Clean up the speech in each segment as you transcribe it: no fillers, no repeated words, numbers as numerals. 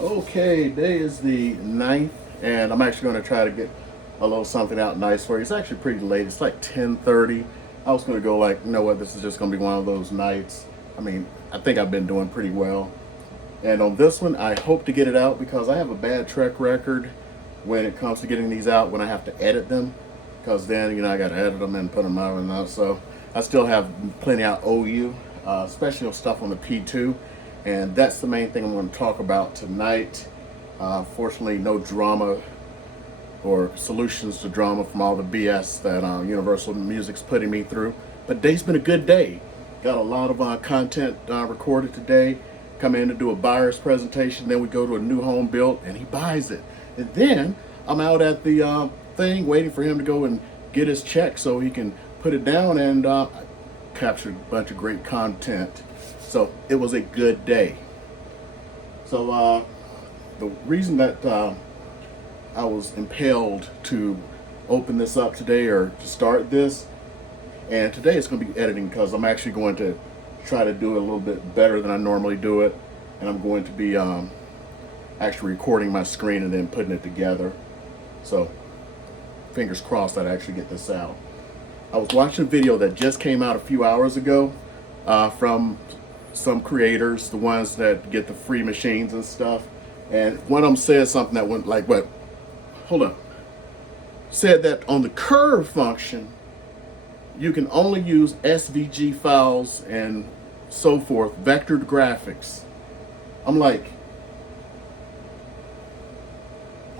Okay, today is the 9th, and I'm actually going to try to get a little something out nice for you. It's actually pretty late. It's like 10:30. I was going to go like, you know what, this is just going to be one of those nights. I mean, I think I've been doing pretty well. And on this one, I hope to get it out because I have a bad track record when it comes to getting these out when I have to edit them. Because then, I got to edit them and put them out and out. So I still have plenty out OU, especially stuff on the P2. And that's the main thing I'm going to talk about tonight. Fortunately, no drama or solutions to drama from all the BS that Universal Music's putting me through. But today's been a good day. Got a lot of content recorded today. Come in to do a buyer's presentation. Then we go to a new home built and he buys it. And then I'm out at the thing waiting for him to go and get his check so he can put it down and capture a bunch of great content. So it was a good day. So the reason that I was impelled to open this up today or to start this, and today it's going to be editing because I'm actually going to try to do it a little bit better than I normally do it, and I'm going to be actually recording my screen and then putting it together. So fingers crossed that I actually get this out. I was watching a video that just came out a few hours ago from some creators, the ones that get the free machines and stuff, and one of them said something that went like, what? Hold on. Said that on the curve function, you can only use SVG files and so forth, vectored graphics. I'm like,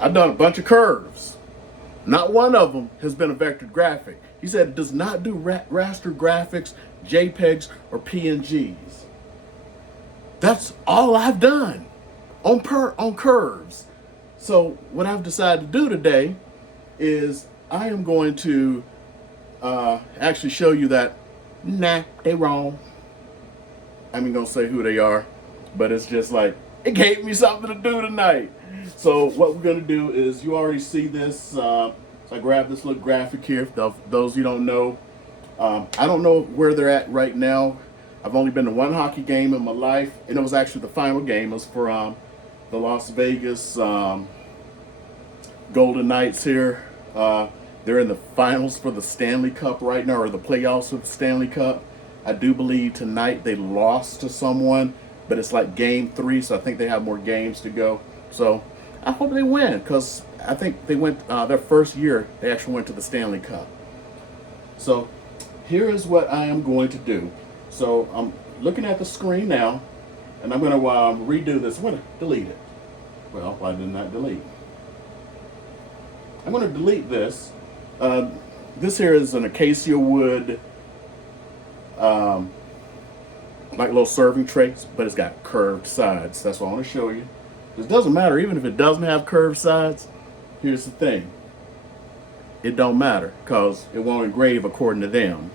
I've done a bunch of curves. Not one of them has been a vectored graphic. He said it does not do raster graphics, JPEGs, or PNGs. That's all I've done on curves. So what I've decided to do today is I am going to actually show you that, nah, they wrong. I'm even gonna say who they are, but it's just like, it gave me something to do tonight. So what we're gonna do is, you already see this, so I grabbed this little graphic here. For those you don't know, I don't know where they're at right now. I've only been to one hockey game in my life, and it was actually the final game. It was for the Las Vegas Golden Knights here. They're in the finals for the Stanley Cup right now, or the playoffs of the Stanley Cup. I do believe tonight they lost to someone, but it's like game 3, so I think they have more games to go. So I hope they win, because I think they went their first year, they actually went to the Stanley Cup. So here is what I am going to do. So I'm looking at the screen now, and I'm going to redo this. I'm going to delete it. Well, why didn't I delete? I'm going to delete this. This here is an acacia wood, like little serving trays, but it's got curved sides. That's what I want to show you. It doesn't matter, even if it doesn't have curved sides. Here's the thing. It don't matter, because it won't engrave according to them.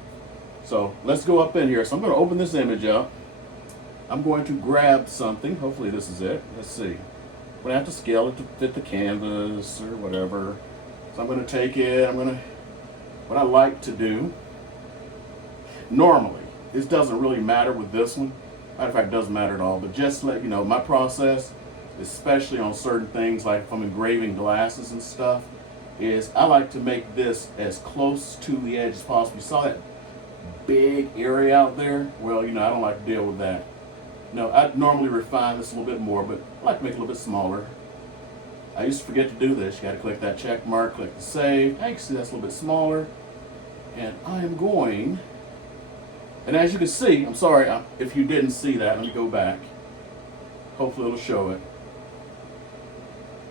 So let's go up in here. So I'm going to open this image up. I'm going to grab something. Hopefully this is it. Let's see. I'm going to have to scale it to fit the canvas or whatever. So I'm going to take it. What I like to do, normally, this doesn't really matter with this one. Matter of fact, it doesn't matter at all. But just to let you know, my process, especially on certain things like if I'm engraving glasses and stuff, is I like to make this as close to the edge as possible. You saw that big area out there? Well, I don't like to deal with that. I normally refine this a little bit more, but I like to make it a little bit smaller. I used to forget to do this. You got to click that check mark, click the save. I can see that's a little bit smaller. And I am going, and as you can see, I'm sorry if you didn't see that. Let me go back. Hopefully it'll show it.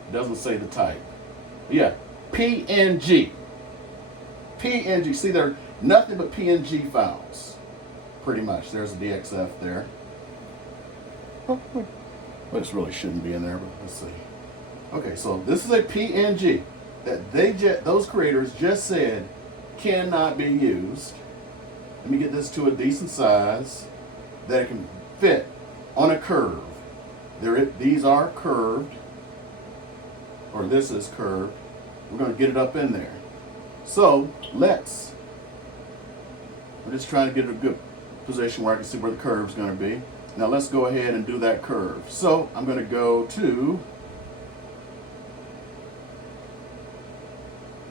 It doesn't say the type. Yeah, PNG. PNG. See, they're nothing but PNG files. Pretty much. There's a DXF there. Well, this really shouldn't be in there, but let's see. Okay, so this is a PNG that those creators just said cannot be used. Let me get this to a decent size that it can fit on a curve. These are curved, or this is curved. We're going to get it up in there. So we're just trying to get a good position where I can see where the curve's going to be. Now let's go ahead and do that curve. So I'm going to go to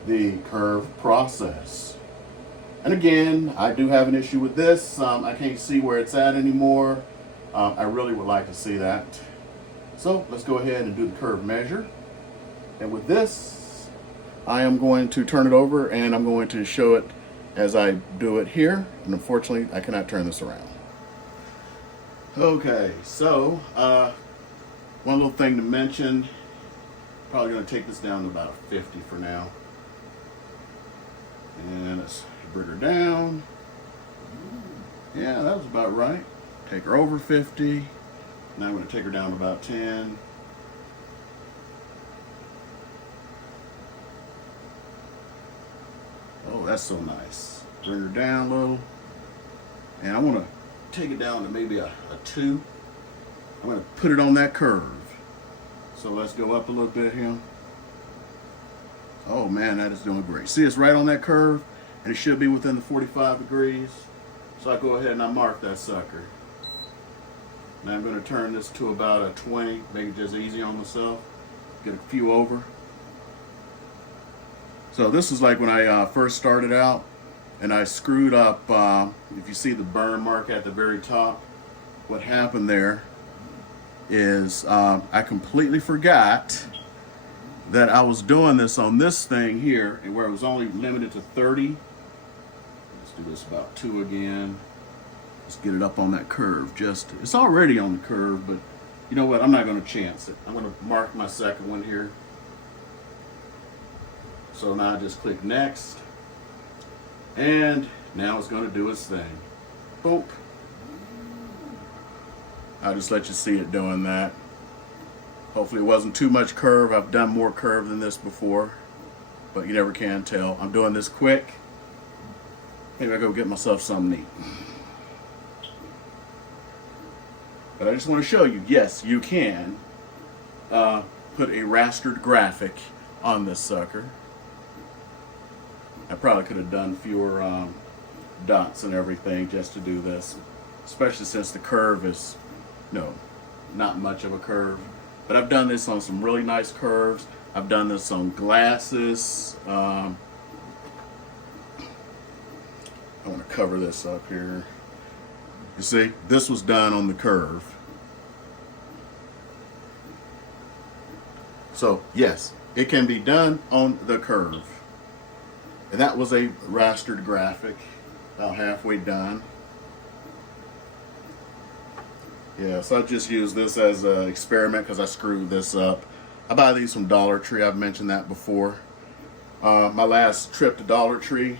the curve process. And again, I do have an issue with this. I can't see where it's at anymore. I really would like to see that. So let's go ahead and do the curve measure. And with this, I am going to turn it over and I'm going to show it as I do it here. And unfortunately, I cannot turn this around. Okay, so one little thing to mention, probably going to take this down to about 50 for now. And let's bring her down. Yeah, that was about right. Take her over 50. Now I'm going to take her down to about 10. Oh, that's so nice. Bring her down a little. And I want to take it down to maybe a 2. I'm going to put it on that curve. So let's go up a little bit here. Oh man, that is doing great. See, it's right on that curve and it should be within the 45 degrees. So I go ahead and I mark that sucker. Now I'm going to turn this to about a 20, make it just easy on myself. Get a few over. So this is like when I first started out and I screwed up, if you see the burn mark at the very top, what happened there is I completely forgot that I was doing this on this thing here and where it was only limited to 30. Let's do this about 2 again. Let's get it up on that curve. It's already on the curve, but you know what? I'm not going to chance it. I'm going to mark my second one here. So now I just click next. And now it's going to do its thing. Boom. I'll just let you see it doing that. Hopefully it wasn't too much curve. I've done more curve than this before, but you never can tell. I'm doing this quick. Maybe I go get myself something neat. But I just want to show you, yes, you can put a rastered graphic on this sucker. I probably could have done fewer dots and everything just to do this, especially since the curve is, not much of a curve. But I've done this on some really nice curves. I've done this on glasses. I want to cover this up here. You see, this was done on the curve. So yes, it can be done on the curve. And that was a rastered graphic, about halfway done. Yeah, so I just use this as an experiment because I screwed this up. I buy these from Dollar Tree. I've mentioned that before. My last trip to Dollar Tree,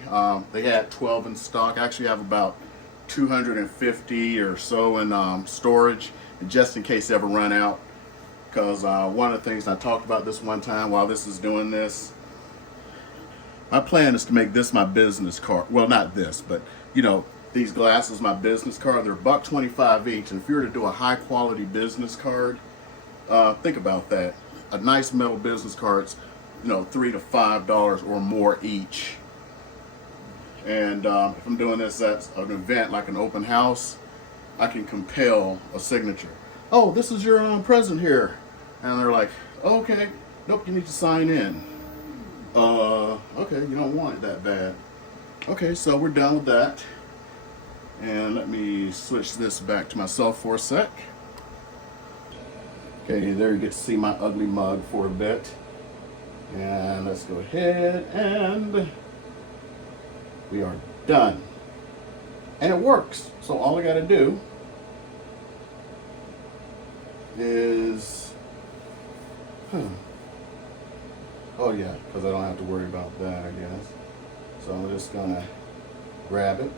they had 12 in stock. I actually have about 250 or so in storage, just in case they ever run out. Because one of the things I talked about this one time while this is doing this, my plan is to make this my business card. Well, not this, but these glasses, my business card. They're $1.25 each, and if you were to do a high quality business card, think about that. A nice metal business card's $3 to $5 or more each. And if I'm doing this at an event like an open house, I can compel a signature. Oh, this is your present here. And they're like, oh, okay, nope, you need to sign in. Okay, you don't want it that bad. Okay, so we're done with that. And let me switch this back to myself for a sec. Okay, there you get to see my ugly mug for a bit. And let's go ahead and we are done. And it works. So all I got to do is, oh yeah, because I don't have to worry about that, I guess. So I'm just going to grab it.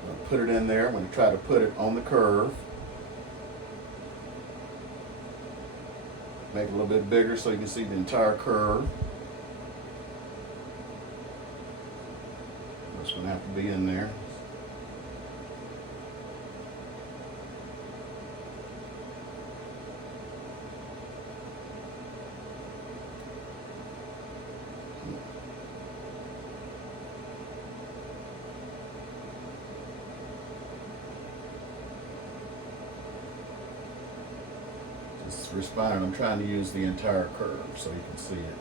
I'm going to put it in there. I'm going to try to put it on the curve. Make it a little bit bigger so you can see the entire curve. It's going to have to be in there. responding. I'm trying to use the entire curve so you can see it.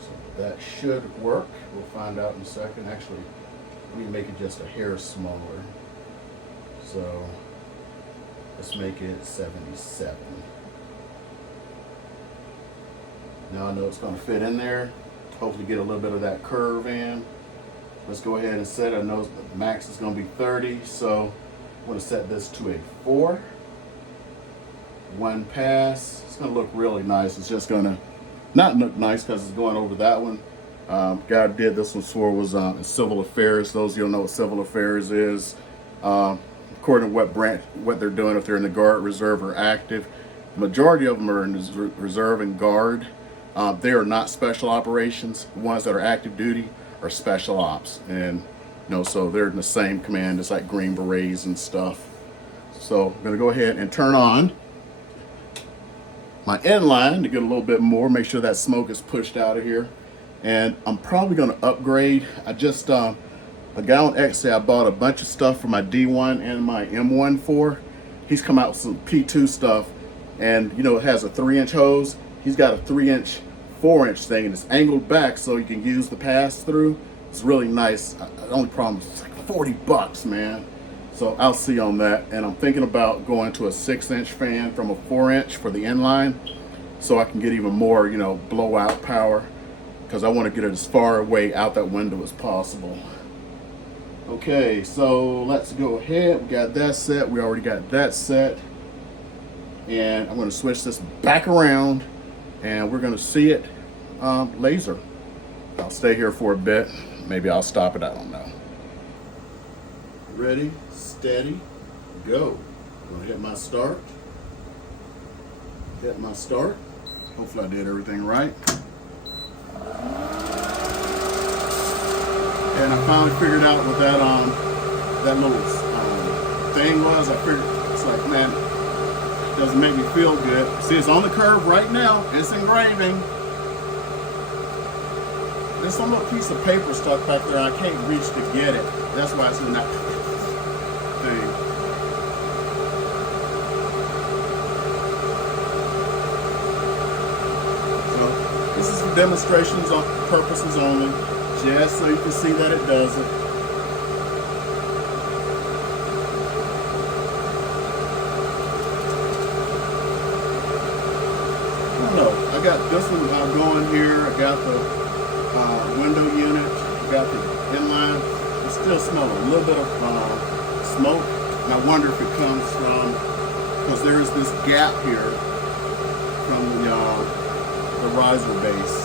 So that should work. We'll find out in a second. Actually, we can make it just a hair smaller. So let's make it 77. Now I know it's going to fit in there. Hopefully get a little bit of that curve in. Let's go ahead and set it. I know the max is going to be 30, so I'm going to set this to a 4. One pass. It's going to look really nice. It's just going to not look nice because it's going over that one. Guy who did this one for was in civil affairs. Those of you who know what civil affairs is, according to what branch, what they're doing, if they're in the Guard, Reserve, or Active. The majority of them are in the Reserve and Guard. They are not special operations. The ones that are active duty are special ops, and so they're in the same command as like Green Berets and stuff. So I'm gonna go ahead and turn on my inline to get a little bit more, make sure that smoke is pushed out of here. And I'm probably gonna upgrade. I just, a guy on X said I bought a bunch of stuff for my D1 and my M14. He's come out with some P2 stuff, and it has a 3-inch hose. He's got a 3-inch, 4-inch thing, and it's angled back so you can use the pass through. It's really nice. The only problem is it's like $40, man. So I'll see on that. And I'm thinking about going to a 6-inch fan from a 4-inch for the inline, so I can get even more, blowout power, because I want to get it as far away out that window as possible. Okay, so let's go ahead. We got that set. We already got that set. And I'm going to switch this back around, and we're going to see it laser. I'll stay here for a bit. Maybe I'll stop it. I don't know. Ready, steady, go. I'm going to hit my start. Hit my start. Hopefully I did everything right. And I finally figured out what that little thing was. I figured, it's like, man, it doesn't make me feel good. See, it's on the curve right now. It's engraving. There's some little piece of paper stuck back there. I can't reach to get it. That's why it's in that thing. So this is for demonstrations purposes only, just so you can see that it does it. I got this one going here. I got the window unit. I got the inline. It still smells a little bit of smoke, and I wonder if it comes from, because there is this gap here from the riser base.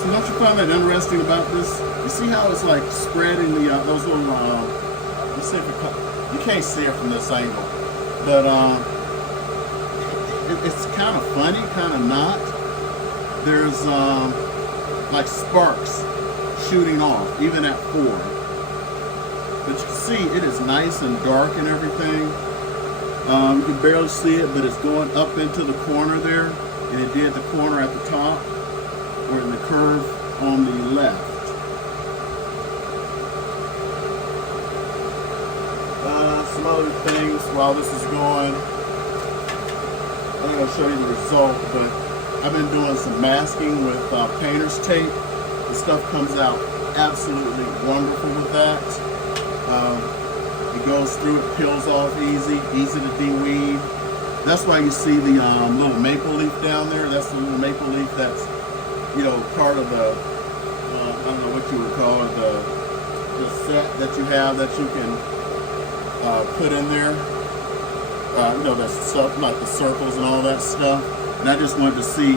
So don't you find that interesting about this? You see how it's like spreading those little, let's see if you can't see it from this angle, but it's kind of funny, kind of not. There's like sparks shooting off, even at 4. But you can see it is nice and dark and everything. You can barely see it, but it's going up into the corner there, and it did the corner at the top, or in the curve on the left. Some other things while this is going. I'm going to show you the result, but I've been doing some masking with painter's tape. The stuff comes out absolutely wonderful with that. It goes through, it peels off easy to de-weed. That's why you see the little maple leaf down there. That's the little maple leaf that's, part of the, I don't know what you would call it, the set that you have that you can put in there. That stuff like the circles and all that stuff. And I just wanted to see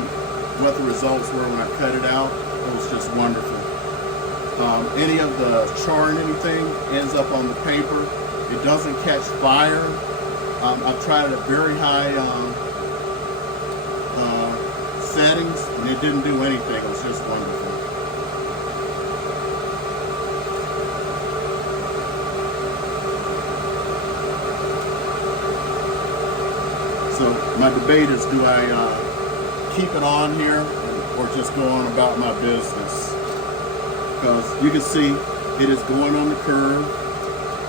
what the results were when I cut it out. It was just wonderful. Any of the char and anything ends up on the paper. It doesn't catch fire. I've tried it at very high settings, and it didn't do anything. It was just wonderful. So my debate is, do I keep it on here or just go on about my business? because you can see it is going on the curve.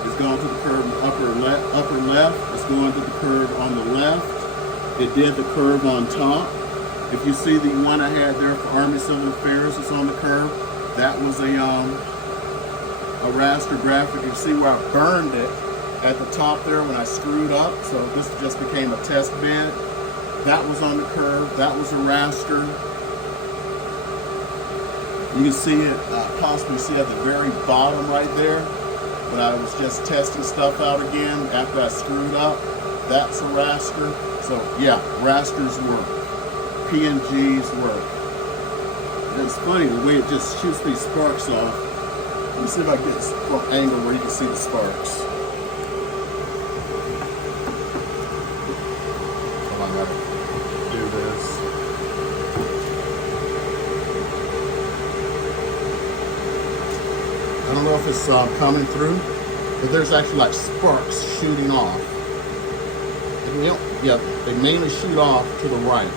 It's going to the curve in the upper left. It's going to the curve on the left. It did the curve on top. If you see the one I had there for Army Civil Affairs, it's on the curve. That was a raster graphic. You see where I burned it at the top there when I screwed up. So this just became a test bed. That was on the curve. That was a raster. You can see it, possibly see at the very bottom right there, when I was just testing stuff out again after I screwed up. That's a raster. So yeah, rasters work. PNGs work. And it's funny the way it just shoots these sparks off. Let me see if I can get this from an angle where you can see the sparks. Oh, I gotta do this. I don't know if it's coming through, but there's actually like sparks shooting off. And, yeah, they mainly shoot off to the right.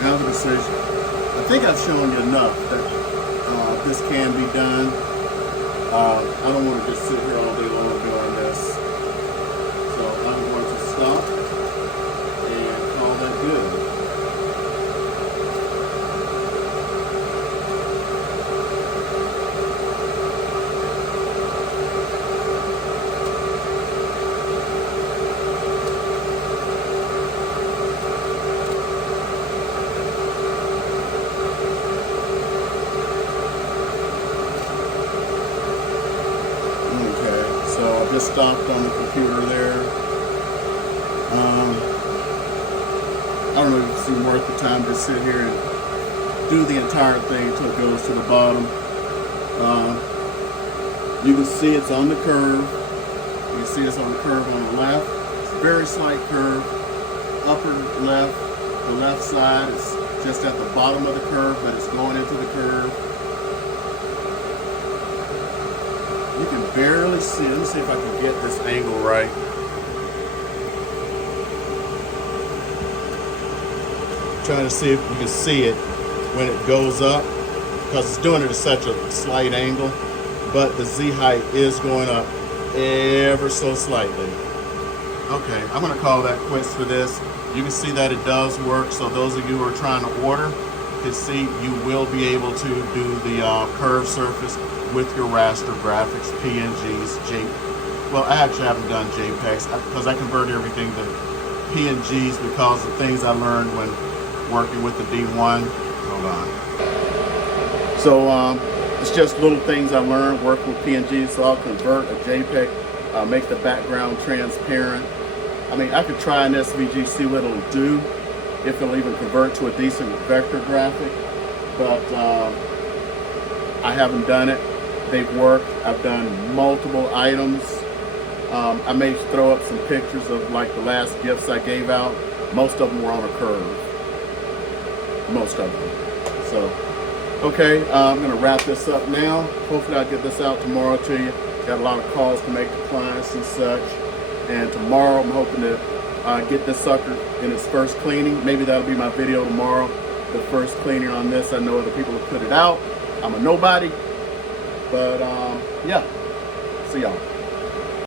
Now the decision. I think I've shown you enough that this can be done. I don't want to just sit here all day long doing this. So I'm going to stop and call that good. Just stopped on the computer there. I don't know if it's even worth the time to sit here and do the entire thing until it goes to the bottom. You can see it's on the curve. You can see it's on the curve on the left. It's a very slight curve. Upper left, the left side is just at the bottom of the curve, but it's going into the curve. You can barely see it. Let me see if I can get this angle right. Trying to see if you can see it when it goes up, because it's doing it at such a slight angle, but the Z height is going up ever so slightly. Okay, I'm going to call that quits for this. You can see that it does work, so those of you who are trying to order can see you will be able to do the curved surface with your raster graphics, PNGs, well, I actually haven't done JPEGs because I convert everything to PNGs because of things I learned when working with the D1. Hold on. So it's just little things I learned working with PNGs. So I'll convert a JPEG, make the background transparent. I mean, I could try an SVG, see what it'll do, if it'll even convert to a decent vector graphic, but I haven't done it. They've worked. I've done multiple items. I may throw up some pictures of like the last gifts I gave out. Most of them were on a curve. Most of them. So, okay, I'm going to wrap this up now. Hopefully I'll get this out tomorrow to you. Got a lot of calls to make to clients and such. And tomorrow I'm hoping to get this sucker in its first cleaning. Maybe that'll be my video tomorrow. The first cleaning on this. I know other people have put it out. I'm a nobody. But yeah, see y'all.